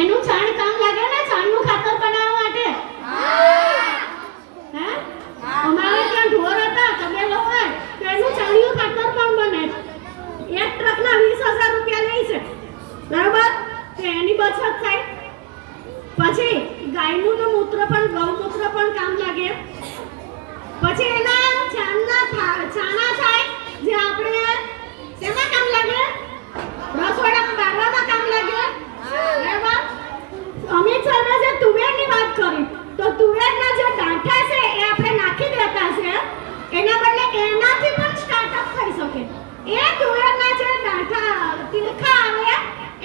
એનું છાણ કામ લાગે ને છાણનું ખાતર બનાવવા માટે? હે? અમારે ત્યાં ઢોર હતા, તબેલો હોય તો એનું છાણિયું ખાતર પણ બને. એક ટ્રકના 20,000 રૂપિયા લે છે, બરાબર? તો એની બચત થાય. પછી ગાયનું તો મૂત્ર પણ, ગૌમૂત્ર પણ કામ લાગે. પછી એના છાના થાય જે આપણે શેમાં કામ લાગે? રસોડામાં બાળવામાં કામ લાગે. બરાબર? અમિત સરે જે તુવેરની વાત કરી, તો તુવેરના જે ડાંઠા છે એ આપણે નાખી દેતા છે, એના બદલે એનાથી પણ સ્ટાર્ટઅપ થઈ શકે. એ તુવેરના જે ડાંઠા તિલખા આવે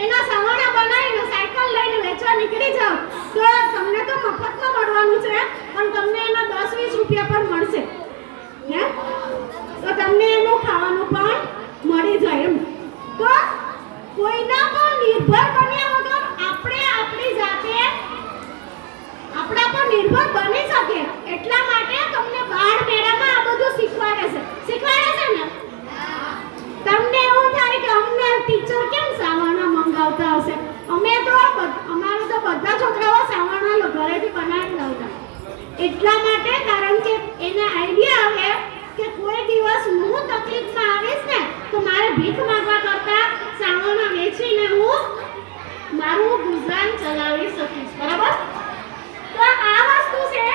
એના સવાણા બનાવીને સાયકલ લઈને વેચવા નીકળી જાવ તો તમને તો મફતમાં મળવાનું છે, પણ તમને એના 10-20 રૂપિયા પણ મળશે. હે? તો તમને એનું ખાવાનું પણ મળી જાય. એમ તો કોઈના પર નિર્ભર બન્યા વગર આપણે આપણી જાતે આપણા પર નિર્ભર બની શકે એટલા માટે તમને બાળ મેળામાં આ બધું શીખવાડે છે. શીખવાડે છે ને? તમને એવું થાય કે અમને ટીચર કેમ સાવાણા મંગાવતા હશે? અમારે તો બધા છોકરાઓ સાવાણા ઘરેથી બનાવી લાવતા. એટલા માટે કારણ કે એને આઈડિયા આવે કે કોઈ દિવસ હું તકલીફમાં આવીશ ને તો મારે ભીખ માંગવા કરતા સાવાણા વેચીને હું મારું ગુજરાન ચલાવી શકીશ. બરાબર? તો આ વસ્તુ છે